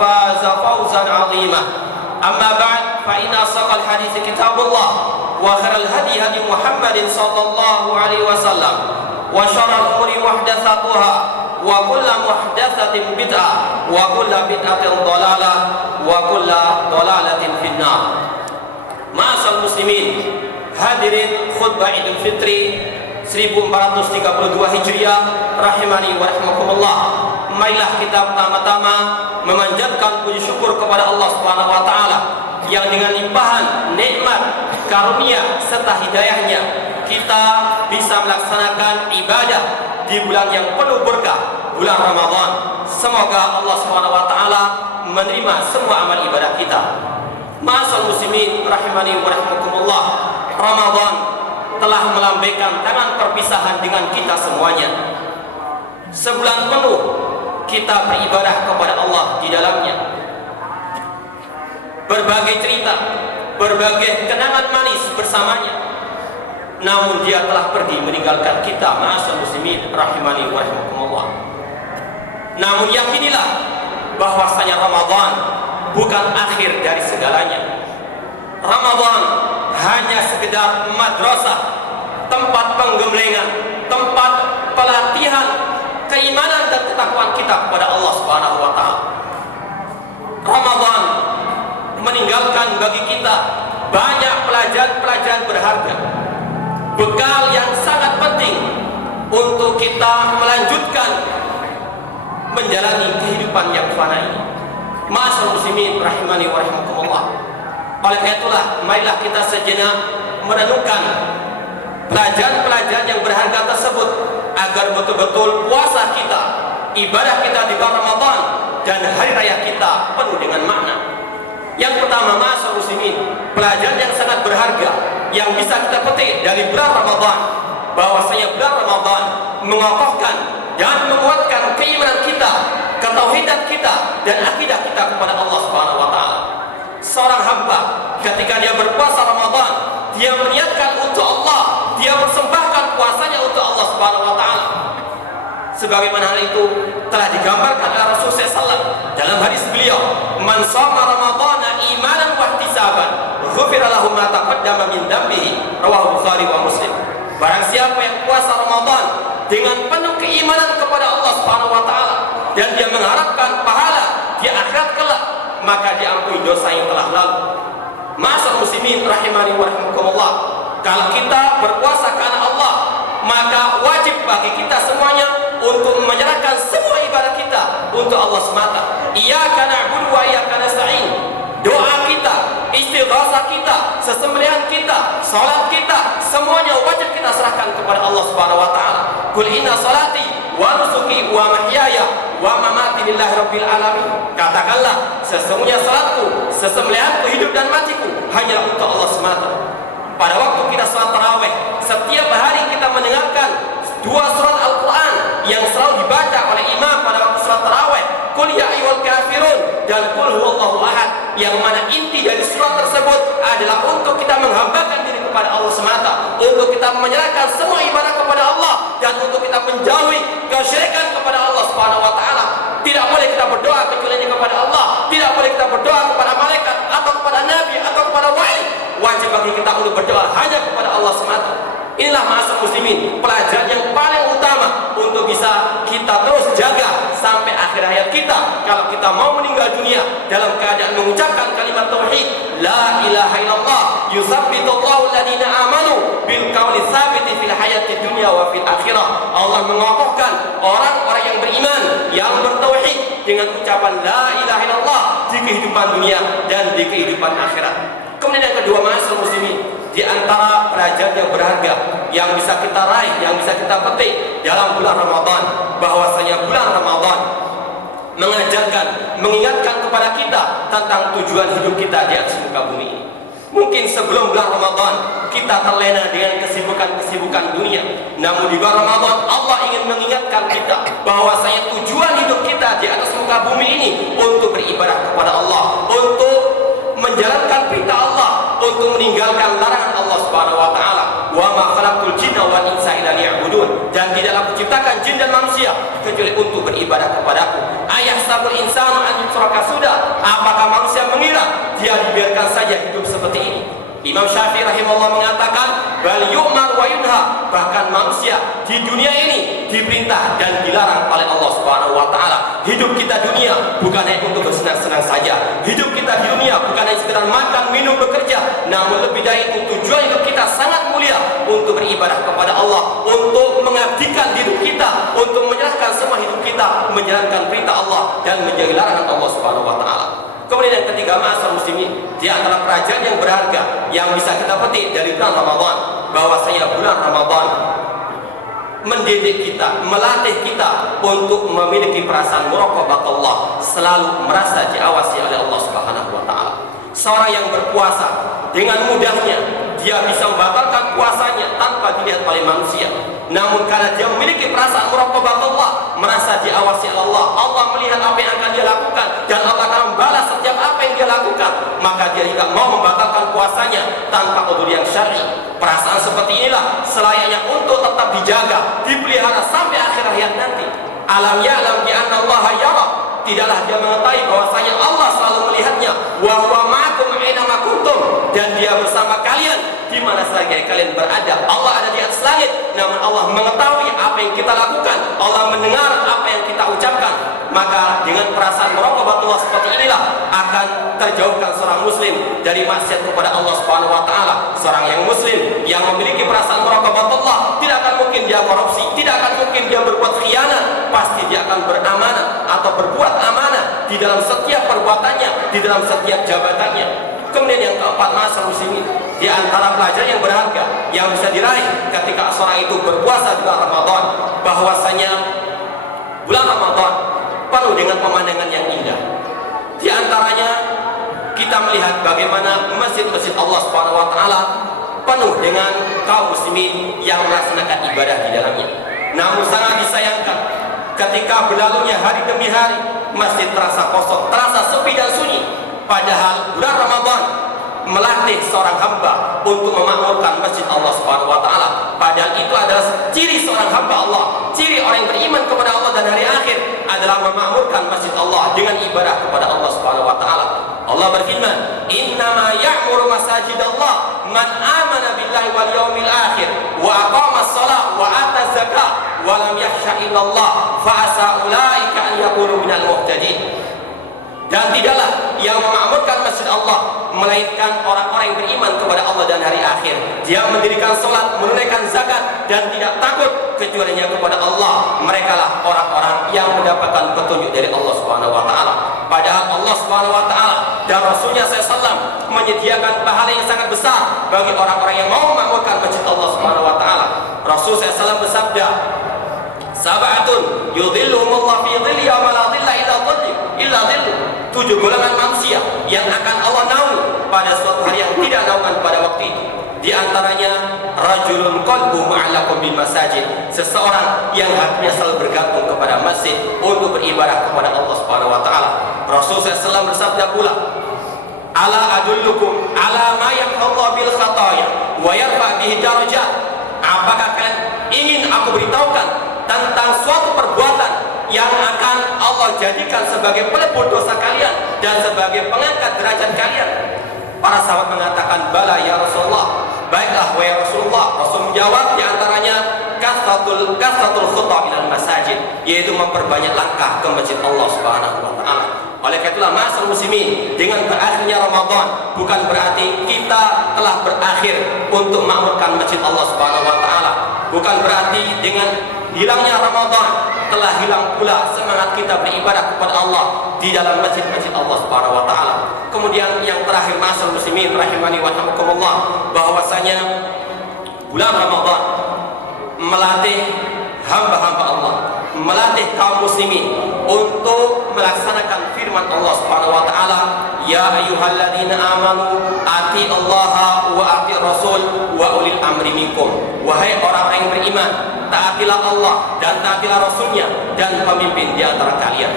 فاز فوزا عظيما. أما بعد فإن أصدق الحديث كتاب الله وخير الهدي هدي محمد صلى الله عليه وسلم وشر الأمور محدثاتها وكل محدثة بدعة وكل بدعة ضلالة وكل ضلالة في النار. Ma'asal muslimin, hadirin khutbah Idul Fitri 1432 Hijriah rahimani wa rahimakumullah. Marilah kita pertama-tama memanjatkan puji syukur kepada Allah Subhanahu wa taala yang dengan limpahan nikmat, karunia serta hidayahnya kita bisa melaksanakan ibadah di bulan yang penuh berkah, bulan Ramadan. Semoga Allah Subhanahu wa taala menerima semua amal ibadah kita. Ma'asal muslimin rahimani wa rahimakumullah, Ramadan telah melambaikan tangan perpisahan dengan kita semuanya. Sebulan penuh kita beribadah kepada Allah di dalamnya. Berbagai cerita, berbagai kenangan manis bersamanya. Namun dia telah pergi meninggalkan kita, ma'asal muslimin rahimani wa rahimakumullah. Namun yakinilah bahwasanya Ramadan bukan akhir dari segalanya. Ramadan hanya sekedar madrasah, tempat penggemblengan, tempat pelatihan keimanan dan ketakwaan kita kepada Allah Subhanahu wa taala. Ramadan meninggalkan bagi kita banyak pelajaran-pelajaran berharga, bekal yang sangat penting untuk kita melanjutkan menjalani kehidupan yang fana ini. Ma'asyiral muslimin rahimani wa rahimakumullah. Oleh karena itulah marilah kita sejenak merenungkan pelajaran-pelajaran yang berharga tersebut agar betul-betul puasa kita, ibadah kita di bulan Ramadan dan hari raya kita penuh dengan makna. Yang pertama, ma'asyiral muslimin, pelajaran yang sangat berharga yang bisa kita petik dari bulan Ramadan, bahwasanya bulan Ramadan mengokohkan dan menguatkan keimanan kita, ketauhidan kita dan akidah kita kepada Allah Subhanahu wa taala. Seorang hamba ketika dia berpuasa Ramadan, dia meniatkan untuk Allah, dia persembahkan puasanya untuk Allah Subhanahu wa taala. Sebagaimana hal itu telah digambarkan oleh Rasulullah SAW dalam hadis beliau, "Man shoma Ramadhana imanan wa ihtisaban, ghufira lahu ma taqaddama min dambihi." Rawahu Bukhari wa Muslim. Barang siapa yang puasa Ramadan dengan penuh keimanan kepada Allah Subhanahu wa taala dan dia mengharapkan pahala di akhirat kelak, maka diampuni dosa yang telah lalu. Ma'asyiral muslimin rahimani wa rahimakumullah, kalau kita berpuasa karena Allah, maka wajib bagi kita semuanya untuk menyerahkan semua ibadah kita untuk Allah semata. Iyyaka na'budu wa iyyaka nasta'in. Doa kita, istighosah kita, sesembelihan kita, salat kita, semuanya wajib kita serahkan kepada Allah Subhanahu wa taala. Qul inna salati wa nusuki wa mahyaya wa mamati lillahi rabbil alamin. Katakanlah, sesungguhnya salatku, sesembelihanku, hidup dan matiku hanyalah untuk Allah semata. Pada waktu kita salat tarawih, setiap hari kita mendengarkan dua surat Al-Quran yang selalu dibaca oleh imam pada waktu salat tarawih, Qul ya ayyuhal kafirun dan Qul huwallahu ahad, yang mana inti dari surat tersebut adalah untuk kita menghambakan diri kepada Allah semata, untuk kita menyerahkan semua ibadah kepada Allah dan untuk kita menjauhi kesyirikan kepada Allah Subhanahu wa taala. Tidak boleh kita berdoa kecuali kepada Allah, tidak boleh kita berdoa kepada malaikat atau kepada nabi atau kepada wali. Wajib bagi kita untuk berdoa hanya kepada Allah semata. Inilah ma'asyiral muslimin, pelajaran yang paling utama untuk bisa kita terus jaga sampai akhir hayat kita. Kalau kita mau meninggal dunia dalam keadaan mengucapkan kalimat tauhid, la ilaha illallah, yusabbitullahu alladziina amanu bil qauli tsabiti fil hayati dunya wa fil akhirah. Allah mengokohkan orang-orang yang beriman, yang bertauhid dengan ucapan la ilaha illallah di kehidupan dunia dan di kehidupan akhirat. Kemudian yang kedua, ma'asyiral muslimin, di antara pelajaran yang berharga yang bisa kita raih, yang bisa kita petik dalam bulan Ramadan, bahwasanya bulan Ramadan mengajarkan, mengingatkan kepada kita tentang tujuan hidup kita di atas muka bumi ini. Mungkin sebelum bulan Ramadan kita terlena dengan kesibukan-kesibukan dunia, namun di bulan Ramadan Allah ingin mengingatkan kita bahwasanya tujuan hidup kita di atas muka bumi ini untuk beribadah kepada Allah, untuk menjalankan perintah Allah, untuk meninggalkan larangan Allah Subhanahu wa taala. Wa ma khalaqtul jinna wal insa illa liya'budun. Dan tidaklah kuciptakan jin dan manusia manusia kecuali untuk beribadah kepadaku. Ayah sabul insanu an yusraka sudah. Apakah manusia mengira dia dibiarkan saja hidup seperti ini? Imam Syafi'i rahimahullah mengatakan bal yu'mar wa yunha, bahkan manusia di dunia ini diperintah dan dilarang oleh Allah Subhanahu wa taala. Hidup kita dunia bukan hanya untuk bersenang-senang saja. Hidup kita di dunia bukan hanya sekedar makan, minum, bekerja, namun lebih dari itu tujuan hidup kita sangat mulia untuk beribadah kepada Allah, untuk mengabdikan hidup kita, untuk menyerahkan semua hidup kita menjalankan perintah Allah dan menjauhi larangan Allah Subhanahu wa taala. Kemudian yang ketiga, ma'asyiral muslimin, di antara pelajaran yang berharga yang bisa kita petik dari bulan Ramadan, bahwasanya bulan Ramadan mendidik kita, melatih kita untuk memiliki perasaan muraqabatullah, selalu merasa diawasi oleh Allah Subhanahu wa taala. Seorang yang berpuasa dengan mudahnya dia bisa membatalkan puasanya tanpa dilihat oleh manusia. Namun karena dia memiliki perasaan muraqabatullah, merasa diawasi oleh Allah, Allah melihat apa yang akan dia lakukan dan Allah akan membalas setiap apa yang dia lakukan, maka dia tidak mau membatalkan puasanya tanpa udzur yang syar'i. Perasaan seperti inilah selayaknya untuk tetap dijaga, dipelihara sampai akhir hayat nanti. Alam ya'lam bi anna Allah yara, tidaklah dia mengetahui bahwasanya Allah selalu melihatnya, wa huwa ma'akum aina ma kuntum, dan dia bersama kalian di mana saja kalian berada. Allah ada di atas langit, namun Allah mengetahui apa yang kita lakukan, Allah mendengar apa yang kita ucapkan. Maka dengan perasaan muraqabatullah seperti inilah akan terjauhkan seorang muslim dari maksiat kepada Allah Subhanahu wa taala. Seorang yang muslim yang memiliki perasaan muraqabatullah tidak akan mungkin dia korupsi, tidak akan mungkin dia berbuat khianat, pasti dia akan beramanah atau berbuat amanah di dalam setiap perbuatannya, di dalam setiap jabatannya. Kemudian yang keempat, ma'asyiral muslimin, di antara pelajaran yang berharga yang bisa diraih ketika seorang itu berpuasa di bulan Ramadan, bahwasanya bulan Ramadan penuh dengan pemandangan yang indah. Di antaranya kita melihat bagaimana masjid-masjid Allah Subhanahu wa taala penuh dengan kaum muslimin yang melaksanakan ibadah di dalamnya. Namun sangat disayangkan ketika berlalunya hari demi hari, masjid terasa kosong, terasa sepi dan sunyi. Padahal bulan Ramadan melatih seorang hamba untuk memakmurkan masjid Allah Subhanahu wa taala. Padahal itu adalah ciri seorang hamba Allah, ciri orang yang beriman kepada Allah dan hari akhir adalah memakmurkan masjid Allah dengan ibadah kepada Allah Subhanahu wa taala. Allah berfirman, "Innama ya'muru masajidallah man amana billahi wal yawmil akhir wa aqama shalah wa ata zakah wa lam yakhsha illallah fa asa ulaika an yakunu minal muhtadin." Dan tidaklah yang memakmurkan masjid Allah melainkan orang-orang yang beriman kepada Allah dan hari akhir. Dia mendirikan salat, menunaikan zakat dan tidak takut kecuali kepada Allah. Merekalah orang-orang yang mendapatkan petunjuk dari Allah Subhanahu wa taala. Padahal Allah Subhanahu wa taala dan Rasulnya SAW menyediakan pahala yang sangat besar bagi orang-orang yang mau memakmurkan masjid Allah Subhanahu wa taala. Rasul SAW bersabda, "Sab'atun yudhilluhumullah fi dhilli yawma la dhilla illa dhilluh." 7 golongan manusia yang akan Allah naungi pada suatu hari yang tidak naungan pada waktu itu. Di antaranya rajulun qalbuhu mu'allaqun bil masajid, seseorang yang hatinya selalu bergantung kepada masjid untuk beribadah kepada Allah Subhanahu wa taala. Rasulullah SAW bersabda pula, "Ala adullukum ala ma yamhullahu bil khataya wa yarfa bihi darajat." Apakah kalian ingin aku beritahukan tentang suatu perbuatan yang akan Allah jadikan sebagai pelebur dosa kalian dan sebagai pengangkat derajat kalian? Para sahabat mengatakan, "Bala ya Rasulullah." Baiklah wahai Rasulullah. Rasul menjawab, di antaranya kasratul khutbah ilal masajid, yaitu memperbanyak langkah ke masjid Allah Subhanahu wa taala. Oleh karena itulah ma'asyiral muslimin, dengan berakhirnya Ramadan bukan berarti kita telah berakhir untuk makmurkan masjid Allah Subhanahu wa taala. Bukan berarti dengan hilangnya Ramadan telah hilang pula semangat kita beribadah kepada Allah di dalam masjid-masjid Allah Subhanahu wa taala. Kemudian yang terakhir, ma'asyiral muslimin rahimani wa rahimakumullah, bahwasanya bulan Ramadan melatih hamba-hamba Allah, melatih kaum muslimin untuk melaksanakan firman Allah Subhanahu wa taala, "Ya ayyuhalladzina amanu atiillaha wa atiir rasul wa ulil amri minkum." Wahai orang-orang yang beriman, taatilah Allah dan taatilah Rasulnya dan pemimpin di antara kalian.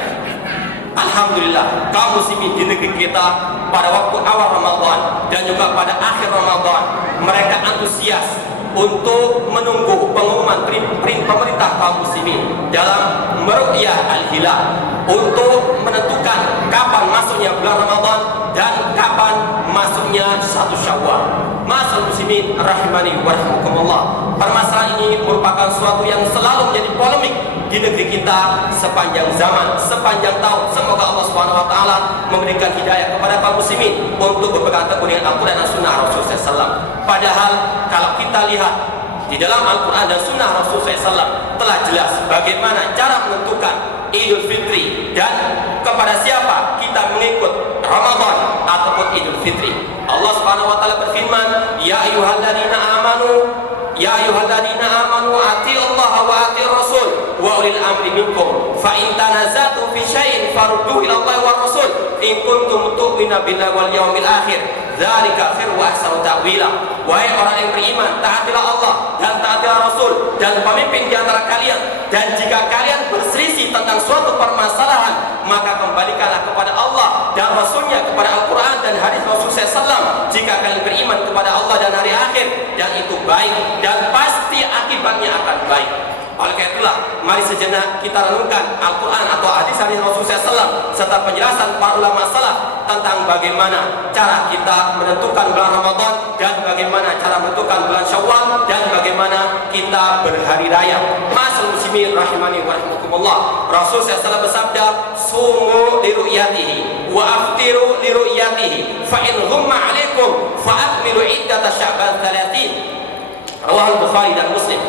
Alhamdulillah, kaum muslimin di negeri kita pada waktu awal Ramadan dan juga pada akhir Ramadan, mereka antusias untuk menunggu pengumuman pemerintah kaum muslimin dalam meru'yah al-hilal untuk menentukan kapan masuknya bulan Ramadan dan kapan masuknya 1 Syawal. Ma'asyiral muslimin rahimani wa rahimakumullah. Permasalahan ini merupakan suatu yang selalu menjadi polemik di negeri kita sepanjang zaman, sepanjang tahun. Semoga Allah Subhanahu wa taala memberikan hidayah kepada kaum muslimin untuk berpegang teguh dengan Al-Qur'an dan Sunnah Rasulullah SAW. Padahal kalau kita lihat di dalam Al-Qur'an dan Sunnah Rasulullah SAW telah jelas bagaimana cara menentukan Idul Fitri dan kepada siapa kita mengikut Ramadan ataupun Idul Fitri. Allah Subhanahu wa taala berfirman, "Ya ayyuhalladzina amanu atiiullaha wa atiiur rasul wa ulil amri minkum fa in tanaza'tum fi syai'in farudduhu ila Allahi war rasul in kuntum tu'minuna billahi wal yawmil akhir dzalika khairu wa ahsanu ta'wila." Wahai orang yang beriman, taatilah Allah dan taatilah Rasul dan pemimpin di antara kalian, dan jika kalian berselisih tentang suatu permasalahan maka kembalikanlah kepada Allah dan Rasulnya, kepada Al-Quran dan hadis Rasul SAW. Jika kalian beriman kepada Allah dan hari akhir, dan itu baik dan pasti akibatnya akan baik. Oleh karena itulah, mari sejenak kita renungkan Al-Quran atau hadis-hadis Rasulullah SAW serta penjelasan para ulama salaf tentang bagaimana cara kita menentukan bulan Ramadan dan bagaimana cara menentukan bulan Syawal dan bagaimana kita berhari raya. Ma'asyiral muslimin rahimani wa rahimakumullah. Rasulullah SAW bersabda, "Sumu li ru'yatihi wa aftiru li ru'yatihi fa in ghumma 'alaikum fa akmilu iddata Sya'ban 30." Rawahul Bukhari dan Muslim.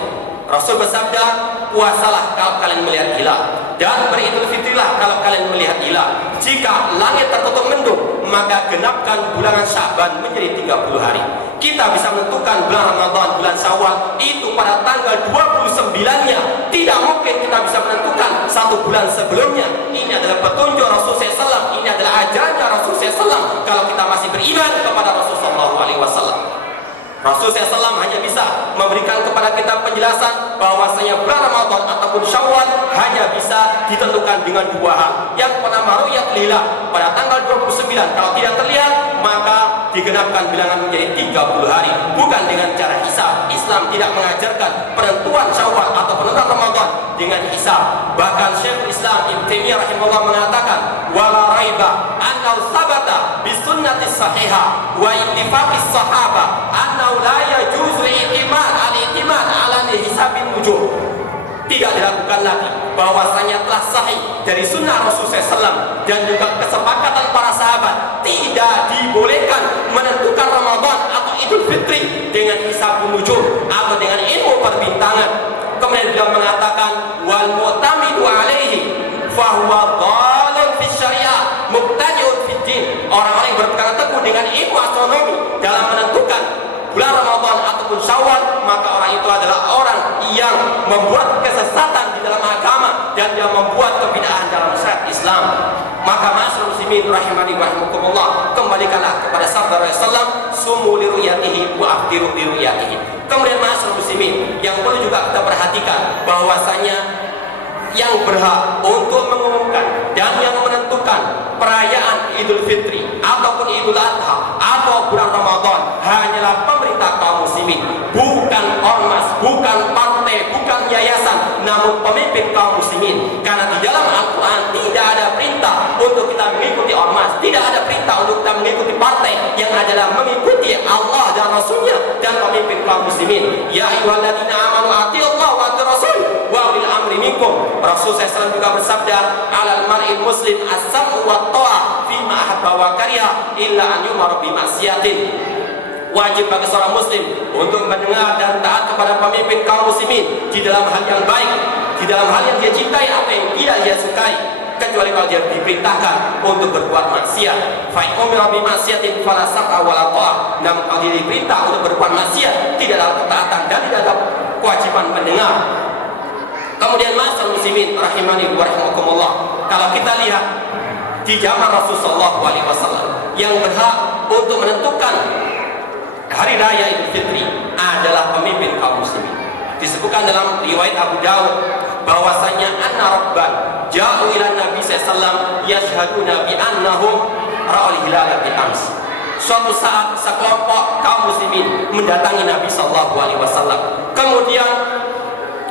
Rasul bersabda, puasalah kalau kalian melihat hilal, dan beridul fitrilah kalau kalian melihat hilal. Jika langit tertutup mendung, maka genapkan bulan Sya'ban menjadi 30 hari. Kita bisa menentukan bulan Ramadan, bulan Syawal itu pada tanggal 29-nya. Tidak mungkin kita bisa menentukan 1 bulan sebelumnya. Ini adalah petunjuk Rasulullah SAW. Ini adalah ajaran Rasulullah SAW. Kalau kita masih beriman kepada Rasulullah SAW. Rasulullah SAW hanya bisa memberikan kepada kita penjelasan bahwasanya bulan Ramadan ataupun Syawal hanya bisa ditentukan dengan 2 hal. Yang pertama, ru'yat hilal pada tanggal 29. Kalau tidak terlihat, maka digenapkan bilangan menjadi 30 hari. Bukan dengan cara hisab. Islam tidak mengajarkan penentuan Syawal atau penentuan Ramadan dengan hisab. Bahkan Syekhul Islam Ibnu Taimiyah rahimahullah mengatakan, "Wala raiba annahu sabata bi sunnatis sahihah wa ittifaqis sahabah annahu la yajuzu al-i'timad ala hisabin wujub." Tidak dilakukan lagi bahwasanya telah sahih dari sunnah Rasulullah SAW dan juga kesepakatan para sahabat tidak dibolehkan menentukan Ramadan atau Idul Fitri dengan hisab nujum atau dengan ilmu perbintangan. Kemudian beliau mengatakan, "Wal mu'tamidu alaihi fahuwa dhalun fi syariah mubtadi'un fid din." Orang-orang yang berpegang teguh dengan ilmu astronomi dalam menentukan bulan Ramadan ataupun Syawal, maka orang itu adalah orang yang membuat kesesatan di dalam agama dan yang membuat kebid'ahan dalam syariat Islam. Maka ma'asyiral muslimin rahimani wa rahimakumullah, kembalikanlah kepada sabda Rasulullah, "Sumu li ru'yatihi wa aftiru li ru'yatihi." Kemudian ma'asyiral muslimin, yang perlu juga kita perhatikan bahwasanya yang berhak untuk mengumumkan dan yang menentukan perayaan Idul Fitri ataupun Idul Adha atau bulan Ramadan hanyalah pemerintah kaum muslimin, bukan ormas, bukan partai, bukan yayasan, namun pemimpin kaum muslimin. Karena di dalam Al-Quran tidak ada perintah untuk kita mengikuti ormas, tidak ada perintah untuk kita mengikuti partai, yang adalah mengikuti Allah dan Rasulnya dan pemimpin kaum muslimin. Ya ayyuhalladzina amanu atiiullaha wa atiiur rasul wa ulil amri minkum. Rasulullah SAW juga bersabda, "Alal mar'il muslim as-sam'u wa ta'ah fi ma ahabba wa kariha illa an yumar bi maksiatin." Wajib bagi seorang muslim untuk mendengar dan taat kepada pemimpin kaum muslimin di dalam hal yang baik, di dalam hal yang dia cintai atau yang tidak dia sukai, kecuali kalau dia diperintahkan untuk berbuat maksiat. Fa in umira bi maksiatin fala sam'a wa la ta'ah. Namun kalau dia diperintah untuk berbuat maksiat, tidak ada ketaatan dan tidak ada kewajiban mendengar. Kemudian ma'asyiral muslimin rahimani wa rahimakumullah, kalau kita lihat di zaman Rasulullah SAW, yang berhak untuk menentukan hari raya Idul Fitri adalah pemimpin kaum muslimin. Disebutkan dalam riwayat Abu Dawud bahwasanya anna rabban ja'u ila Nabi sallallahu alaihi wasallam yashhaduna bi annahum ra'al hilal bi ams. suatu saat sekelompok kaum muslimin mendatangi Nabi Shallallahu Alaihi Wasallam. Kemudian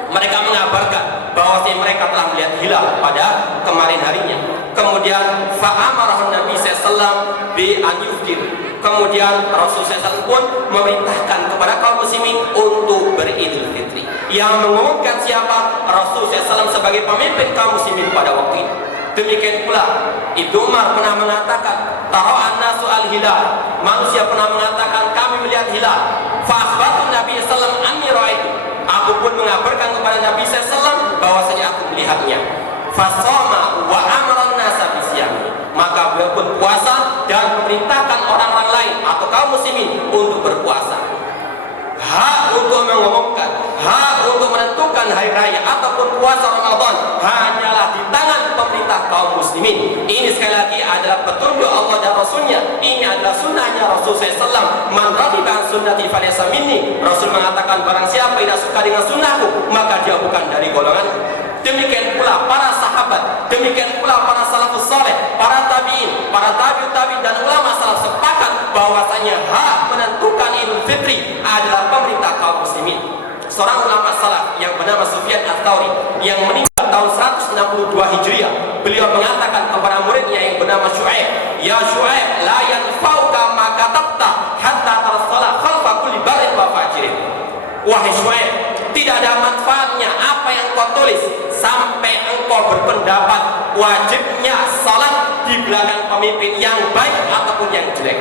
mereka mengabarkan bahwa mereka telah melihat hilal pada kemarin harinya. Kemudian fa'amarahun Nabi SAW bi an yuftir. Kemudian Rasulullah SAW pun memerintahkan kepada kaum muslimin untuk beridul fitri. Yang mengumumkan siapa? Rasulullah SAW sebagai pemimpin kaum muslimin pada waktu itu. Demikian pula Ibnu Umar pernah mengatakan, tara'an nasu al-hilal. Manusia pernah mengatakan, kami melihat hilal. Fa'akhbartu Nabi SAW anni ra'aitu. Aku pun mengabarkan kepada Nabi SAW bahwasanya aku melihatnya. Fasoma wa amran nasa bisyami. Maka beliau pun puasa dan memerintahkan orang-orang lain atau kaum muslimin untuk berpuasa. Hak untuk mengumumkan, hak untuk menentukan hari raya ataupun puasa Ramadan hanyalah di tangan pemerintah kaum muslimin. Ini sekali lagi adalah petunjuk Allah dan Rasulnya. Ini adalah sunnahnya Rasul SAW. Man raghiba an sunnati falaysa minni. Rasul mengatakan, barang siapa tidak suka dengan sunnahku, maka dia bukan dari golonganku. Demikian pula para sahabat, demikian pula para salafus saleh, para tabi'in, para tabi'ut tabi'in dan ulama salaf sepakat bahwasanya hak menentukan Idul Fitri adalah pemerintah kaum muslimin. Seorang ulama salaf yang bernama Sufyan Ats-Tsauri yang meninggal tahun 162 Hijriah, beliau mengatakan kepada muridnya yang bernama Syu'aib, "Ya Syu'aib, la yanfa'uka ma katabta hatta tarsala khalfa kulli barin wa fajirin." Wahai Syu'aib, tidak ada manfaatnya apa yang kau tulis sampai engkau berpendapat wajibnya salat di belakang pemimpin yang baik ataupun yang jelek.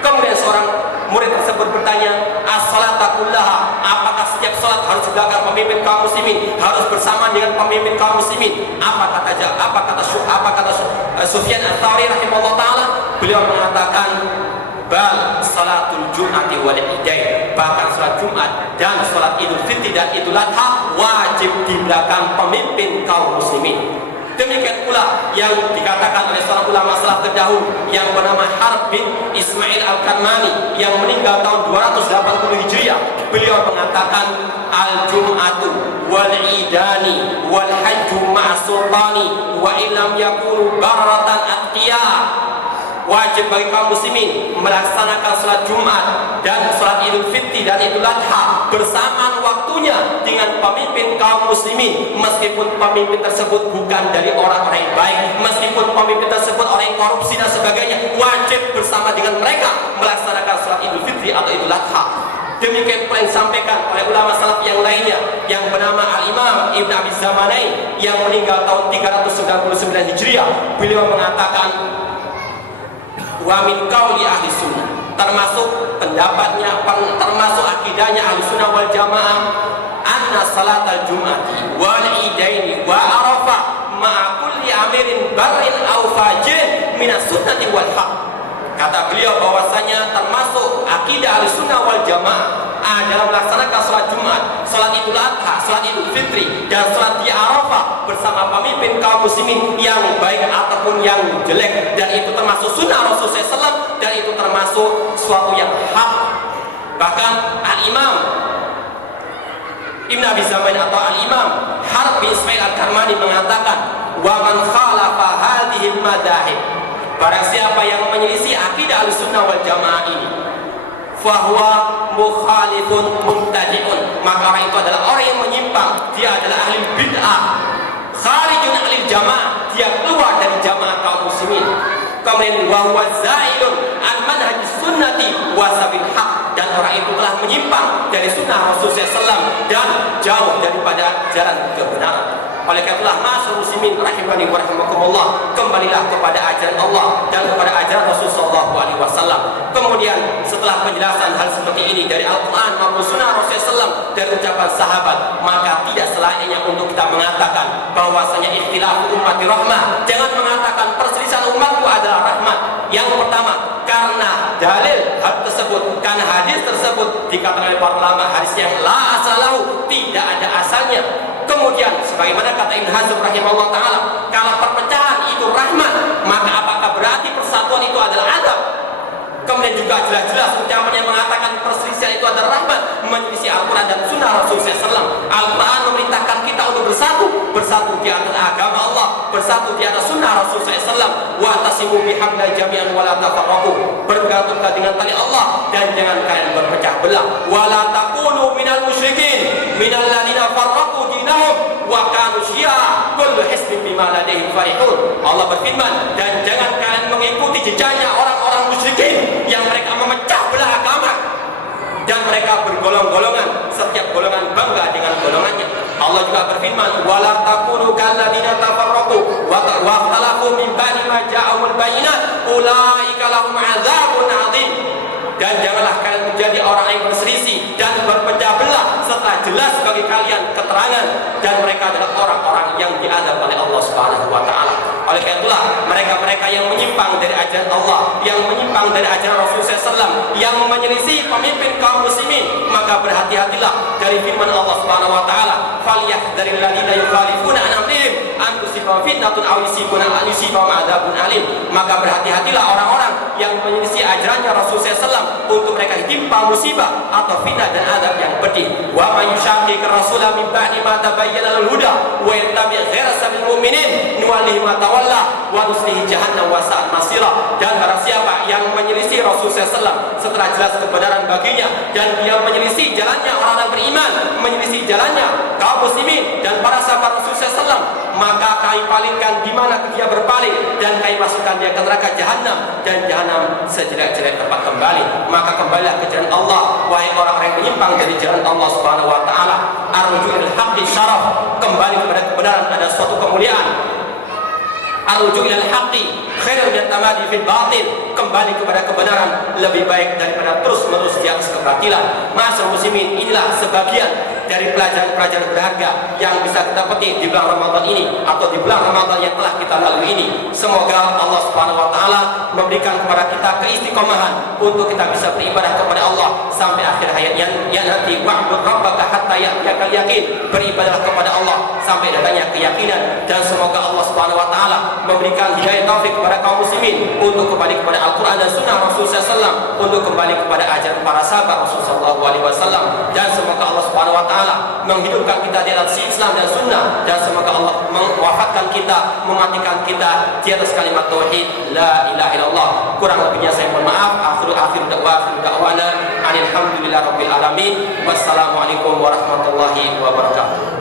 Kemudian seorang murid tersebut bertanya, as-salata kullaha, apakah setiap salat harus di belakang pemimpin kaum muslimin, harus bersama dengan pemimpin kaum muslimin? Apa kata Sufyan Ats-Tsauri rahimahullah taala? Beliau mengatakan, bal salatul jum'ati wal idain, bahkan salat Jumat dan salat Idul Fitri dan Idul Adha wajib di belakang pemimpin kaum muslimin. Demikian pula yang dikatakan oleh seorang ulama salaf terdahulu yang bernama Harb bin Ismail Al-Karmani yang meninggal tahun 280 Hijriah. Beliau mengatakan, al-jum'atu wal idani wal hajju ma'sultani wa illam yakunu baratan atqiya. Wajib bagi kaum muslimin melaksanakan salat Jumat dan salat Idul Fitri dan Idul Adha bersamaan waktunya dengan pemimpin kaum muslimin, meskipun pemimpin tersebut bukan dari orang-orang yang baik, meskipun pemimpin tersebut orang yang korupsi dan sebagainya, wajib bersama dengan mereka melaksanakan salat Idul Fitri atau Idul Adha. Demikian pula yang disampaikan oleh ulama salaf yang lainnya yang bernama Al-Imam Ibn Abi Zamanain yang meninggal tahun 399 Hijriah. Beliau mengatakan, wa min qauli ahli sunnah, termasuk pendapatnya, termasuk akidahnya ahli sunnah wal jamaah, anna salatal jum'ati wal idaini wa arafah ma'a kulli amirin barrin aw fajir minas sunnati wal haq. Kata beliau bahwasanya termasuk akidah ahli sunnah wal jamaah adalah melaksanakan salat Jumat, salat Idul Adha, salat Idul Fitri dan salat di Arafah bersama pemimpin kaum muslimin yang baik ataupun yang jelek, dan itu termasuk sunnah Rasulullah SAW dan itu termasuk suatu yang hak. Bahkan Al-Imam Ibn Abi Zamain atau Al-Imam Harb bin Ismail Al-Karmani mengatakan, wa man khalafa hadhil madahib, barang siapa yang menyelisih akidah Ahlussunnah wal Jamaah ini, fahuwa mukhalifun mubtadi'un, maka orang itu adalah orang yang menyimpang, dia adalah ahli bid'ah, kharijun ahli jamaah, dia keluar dari jamaah kaum muslimin. Kemudian wa huwa zailun an manhaj sunnati wa sabil haq, dan orang itu telah menyimpang dari sunnah Rasulullah SAW dan jauh daripada jalan kebenaran. Oleh karena itulah ma'asyiral muslimin rahimani wa rahimakumullah, kembalilah kepada ajaran Allah dan kepada ajaran Rasulullah SAW. Kemudian setelah penjelasan hal seperti ini dari Al-Quran maupun sunnah Rasulullah SAW dan ucapan sahabat, maka tidak selayaknya untuk kita mengatakan bahwasanya ikhtilafu ummati rahmah. Jangan mengatakan perselisihan umatku adalah rahmat. Yang pertama, karena dalil hal tersebut, karena hadis tersebut dikatakan oleh para ulama hadis yang la asalahu, tidak ada asalnya. Kemudian sebagaimana kata Ibn Hazm rahimahullah ta'ala, kalau perpecahan itu rahmat, maka apakah berarti persatuan itu adalah adab? Kemudian juga jelas-jelas ucapan yang mengatakan perselisihan itu adalah rahmat menyelisih Al-Quran dan sunnah Rasulullah SAW. Al-Quran memerintahkan kita untuk bersatu di atas agama Allah, bersatu di atas sunnah Rasulullah SAW. Wa atas wa'tasimu bihablillah jami'an wa la tafarraqu. Bergantunglah dengan tali Allah dan jangan kalian berpecah belah. Wa la takunu minal musyrikin minal ladzina farraqu dinahum wa kanu syi'a kullu hizbin bima ladaihim farihun. Allah berfirman, dan jangan kalian mengikuti jejaknya orang-orang musyrikin yang mereka memecah belah agama dan mereka bergolong-golongan, setiap golongan bangga dengan golongannya. Allah juga berfirman, wala takunu kalladzina tafarraqu wa ikhtalafu min ba'di ma ja'ahumul bayyinat ulaika lahum 'adzabun 'adzim. Dan janganlah kalian menjadi orang yang berselisih dan berpecah belah setelah jelas bagi kalian keterangan, dan mereka adalah orang-orang yang diazab oleh Allah Subhanahu wa taala. Oleh karena itulah mereka-mereka yang menyimpang dari ajaran Allah, yang menyimpang dari ajaran Rasulullah SAW, yang menyelisih pemimpin kaum muslimin, maka berhati-hatilah dari firman Allah Subhanahu wa taala, falyahdharil ladzina yukhalifuna an amrihim an tusibahum fitnatun aw yusibahum adzabun alim. Maka berhati-hatilah orang-orang yang menyelisih ajarannya Rasulullah SAW untuk mereka ditimpa musibah atau fitnah dan azab yang pedih. Wa may yushaqiqir rasula min ba'di ma tabayyana lahul huda wa yattabi' ghaira sabilil mu'minin nuwallihi ma tawalla wa nuslihi jahannam wa sa'at masira. Dan barang siapa yang menyelisih Rasulullah SAW setelah jelas kebenaran baginya, dan dia menyelisih jalannya orang-orang beriman, menyelisih jalannya kaum muslimin dan para sahabat Rasulullah SAW, maka kami palingkan di mana dia berpaling dan kami masukkan dia ke neraka jahanam, dan jahanam sejelek-jelek tempat kembali. Maka kembalilah ke jalan Allah, wahai orang-orang yang menyimpang dari jalan Allah Subhanahu wa taala. Arju ilal haqqi syaraf, kembali kepada kebenaran ada suatu kemuliaan. Arju ilal haqqi khairun min tamadi fil batil, kembali kepada kebenaran lebih baik daripada terus-menerus di atas kebatilan. Ma'asyiral muslimin, inilah sebagian dari pelajaran-pelajaran berharga yang bisa kita petik di bulan Ramadan ini, atau di bulan Ramadan yang telah kita lalui ini. Semoga Allah Subhanahu wa taala memberikan kepada kita keistiqomahan untuk kita bisa beribadah kepada Allah sampai akhir hayatnya nanti. Wa'bud rabbaka hatta ya'tiyakal yakin, beribadahlah kepada Allah sampai datangnya keyakinan. Dan semoga Allah Subhanahu wa taala memberikan hidayah taufik kepada kaum muslimin untuk kembali kepada Al-Qur'an dan sunnah Rasulullah SAW, untuk kembali kepada ajaran para sahabat Rasulullah SAW. Dan semoga Allah Subhanahu wa taala menghidupkan kita di atas Islam dan sunnah, dan semoga Allah mewafatkan kita, mematikan kita di atas kalimat tauhid la ilaha illallah. Kurang lebihnya saya mohon maaf. Akhiru da'wana alhamdulillah rabbil alamin. Wassalamualaikum warahmatullahi wabarakatuh.